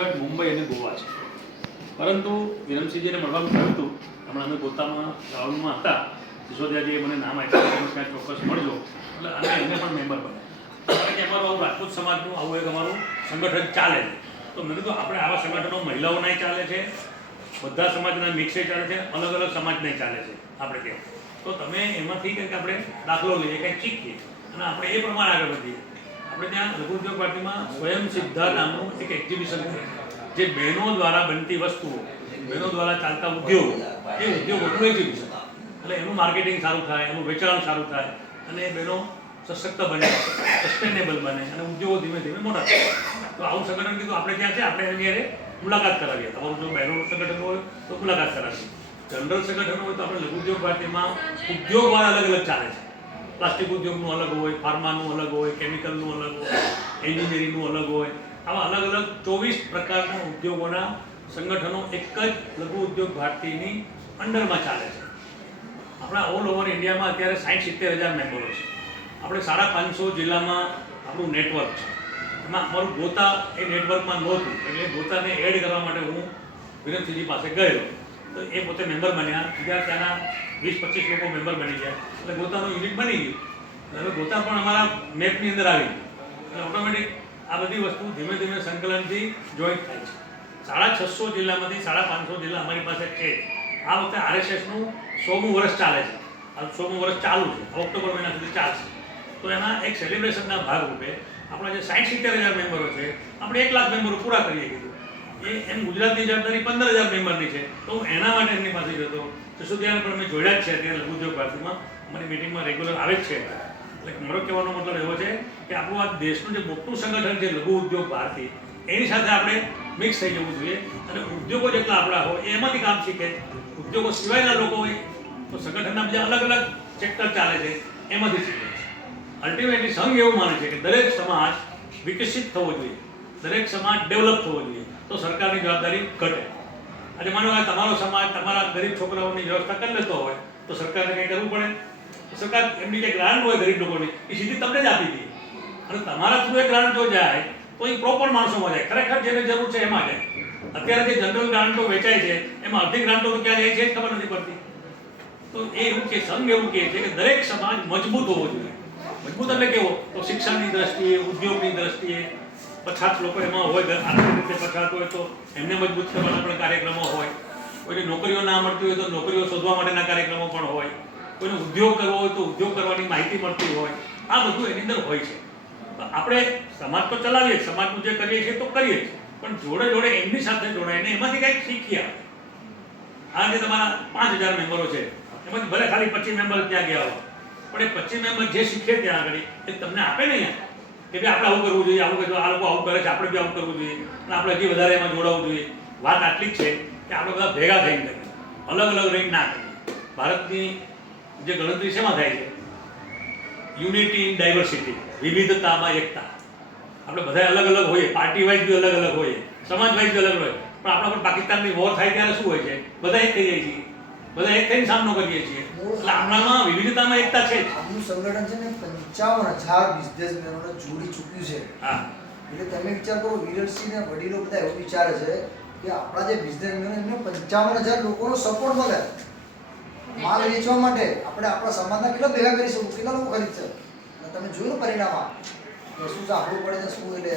જુનાગઢ, મુંબઈ અને ગોવા છે. પરંતુ વિરમસિંહજીને મળવાનું થયું હતું. હમણાં અમે ગોતામાં રાવણમાં હતા, સિસોદિયાજીએ મને નામ આપ્યું કે ત્યાં ચોક્કસ મળજો, એટલે અમે એને પણ મેમ્બર બન્યા. કારણ કે અમારું આવું રાજપૂત સમાજનું આવું એક અમારું સંગઠન ચાલે છે. તો મેં કીધું આપણે આવા સંગઠનો મહિલાઓનાય ચાલે છે, બધા સમાજના મિક્સે ચાલે છે, અલગ અલગ સમાજનાય ચાલે છે આપણે ત્યાં. તો તમે એમાંથી કંઈક આપણે દાખલો લઈએ, કંઈક શીખીએ અને આપણે એ પ્રમાણે આગળ વધીએ. આપણે ત્યાં લઘુ ઉદ્યોગ પાર્ટીમાં સ્વયં સિદ્ધા નામનું એક એક્ઝિબિશન છે, જે બહેનો દ્વારા બનતી વસ્તુઓ, બહેનો દ્વારા ચાલતા ઉદ્યોગો, એ ઉદ્યોગોનું એક્ઝિબિશન. એટલે એનું માર્કેટિંગ સારું થાય, એનું વેચાણ સારું થાય અને એ બહેનો સશક્ત બને, સસ્ટેનેબલ બને અને ઉદ્યોગો ધીમે ધીમે મોટા થાય. તો આવું સંગઠન કીધું આપણે ત્યાં છે, આપણે એની હારે મુલાકાત કરાવીએ. તમારું જો બહેનોનું સંગઠન હોય તો મુલાકાત કરાવીએ, જનરલ સંગઠન હોય તો આપણે લઘુ ઉદ્યોગ પાર્ટીમાં ઉદ્યોગવાળા અલગ અલગ ચાલે છે. પ્લાસ્ટિક ઉદ્યોગનું અલગ હોય, ફાર્માનું અલગ હોય, કેમિકલનું અલગ હોય, એન્જિનિયરિંગનું અલગ હોય. આવા અલગ અલગ 24 પ્રકારના ઉદ્યોગોના સંગઠનો એક જ લઘુ ઉદ્યોગ ભારતીની અંડરમાં ચાલે છે. આપણા ઓલ ઓવર ઇન્ડિયામાં અત્યારે 60-70 હજાર મેમ્બરો છે. આપણે 550 જિલ્લામાં આપણું નેટવર્ક છે. એમાં અમારું ગોતા એ નેટવર્કમાં નહોતું, એટલે ગોતાને એડ કરવા માટે હું વિરમસિંહજી પાસે ગયેલો. તો એ પોતે મેમ્બર બન્યા, બીજા ત્યાંના 20-25 લોકો મેમ્બર બની ગયા, એટલે ગોતાનું યુનિટ બની ગયું. હવે ગોતા પણ અમારા મેપની અંદર આવી ગયું. એટલે ઓટોમેટિક આ બધી વસ્તુ ધીમે ધીમે સંકલનથી જોઈન્ટ થાય છે. 650 જિલ્લામાંથી 550 જિલ્લા અમારી પાસે છે. આ વખતે RSSનું 100મું વર્ષ ચાલે છે. આ 100મું વર્ષ ચાલુ છે, ઓક્ટોબર મહિના સુધી ચાલશે. તો એના એક સેલિબ્રેશનના ભાગરૂપે આપણા જે 60-70 હજાર મેમ્બરો છે, આપણે 1 લાખ મેમ્બરો પૂરા કરીએ કીધું. એમ ગુજરાતની જવાબદારી 15,000 મેમ્બરની છે, તો હું એના માટે એમની પાસે જતો. સિસોદિયાને પણ મેં જોડ્યા જ છે અત્યારે લઘુ ઉદ્યોગ પાર્ટીમાં, અમારી મિટિંગમાં રેગ્યુલર આવે જ છે. એટલે મારો કહેવાનો મતલબ એવો છે કે આપણું આ દેશનું જે મોટું સંગઠન છે લઘુ ઉદ્યોગ ભારતી, એની સાથે આપણે મિક્સ થઈ જવું જોઈએ. અને ઉદ્યોગો જેટલા આપણા હોય એમાંથી કામ શીખે. ઉદ્યોગો સિવાયના લોકો હોય તો સંગઠનના બીજા અલગ અલગ સેક્ટર ચાલે છે, એમાંથી શીખે. અલ્ટિમેટલી સંઘ એવું માને છે કે દરેક સમાજ વિકસિત થવો જોઈએ, દરેક સમાજ ડેવલપ થવો જોઈએ, તો સરકારની જવાબદારી ઘટે. આજે માનો કે તમારો સમાજ તમારા ગરીબ છોકરાઓની વ્યવસ્થા કરી લેતો હોય તો સરકારને કંઈ કરવું પડે. સરકાર એમની જે ગ્રાન્ટ હોય ગરીબ લોકોની એ સીધી તમને જ આપી દે, અને તમારા થ્રુ એ ગ્રાન્ટ જો જાય તો એ પ્રોપર માણસોમાં જાય, ખરેખર જેને જરૂર છે એમાં જાય. અત્યારે જે જનરલ ગ્રાન્ટો વેચાય છે એમાં અડધી ગ્રાન્ટો તો ક્યાં જાય છે જ ખબર નથી પડતી. તો એ એવું કે સંઘ એવું કહે છે કે દરેક સમાજ મજબૂત હોવો જોઈએ. મજબૂત એટલે કેવો? તો શિક્ષણની દ્રષ્ટિએ, ઉદ્યોગની દ્રષ્ટિએ, પછાત લોકો એમાં હોય, આર્થિક રીતે પછાત હોય તો એમને મજબૂત કરવાના પણ કાર્યક્રમો હોય. કોઈને નોકરીઓ ના મળતી હોય તો નોકરીઓ શોધવા માટેના કાર્યક્રમો પણ હોય. કોઈને ઉદ્યોગ કરવો હોય તો ઉદ્યોગ કરવાની માહિતી મળતી હોય. આ બધું એની અંદર હોય છે. તો આપણે સમાજ તો ચલાવીએ, સમાજનું જે કરીએ છીએ તો કરીએ જ, પણ જોડે જોડે એમની સાથે જોડાઈને એમાંથી કંઈક શીખીએ. આ જે તમારા 5,000 મેમ્બરો છે એમાંથી ભલે ખાલી 25 મેમ્બર ત્યાં ગયા હોય, પણ એ 25 મેમ્બર જે શીખે ત્યાં આગળ એ તમને આપે ને યાર કે ભાઈ આપણે આવું કરવું જોઈએ, આવું કરવું, આ લોકો આવું કરે છે, આપણે બી આવું કરવું જોઈએ અને આપણે હજી વધારે એમાં જોડાવવું જોઈએ. વાત આટલી જ છે કે આપણે બધા ભેગા થઈને કરીએ, અલગ અલગ રહીને ના કરીએ. ભારતની જે ગણતરી શેમાં થાય છે? યુનિટી ઇન ડાયવર્સિટી, વિવિધતામાં એકતા. આપણે બધા અલગ અલગ હોઈએ, પાર્ટી વાઇઝ બી અલગ અલગ હોઈએ, સમાજ વાઇઝ બી અલગ હોય, પણ આપણા પર પાકિસ્તાનની વોર થાય ત્યારે શું હોય છે? બધા એક થઈ જાય છીએ, બધા એક થઈને સામનો કરીએ છીએ. એટલે આપણામાં વિવિધતામાં એકતા છે. આપણું સંગઠન છે ને 55,000 બિઝનેસમેનોને જોડી ચૂક્યું છે. હા, એટલે તમે વિચાર કરો, વિરમસિંહ ને વડીલો બધા એવું વિચારે છે કે આપણા જે બિઝનેસમેનો એમને 55,000 લોકોનો સપોર્ટ મળે માલ વેચવા માટે. આપણે આપણા સમાજના કેટલા ભેગા કરી શકું, કેટલા લોકો ખરીદશે? અને તમે જોયું પરિણામ આ શું સાંભળવું પડે છે, શું એટલે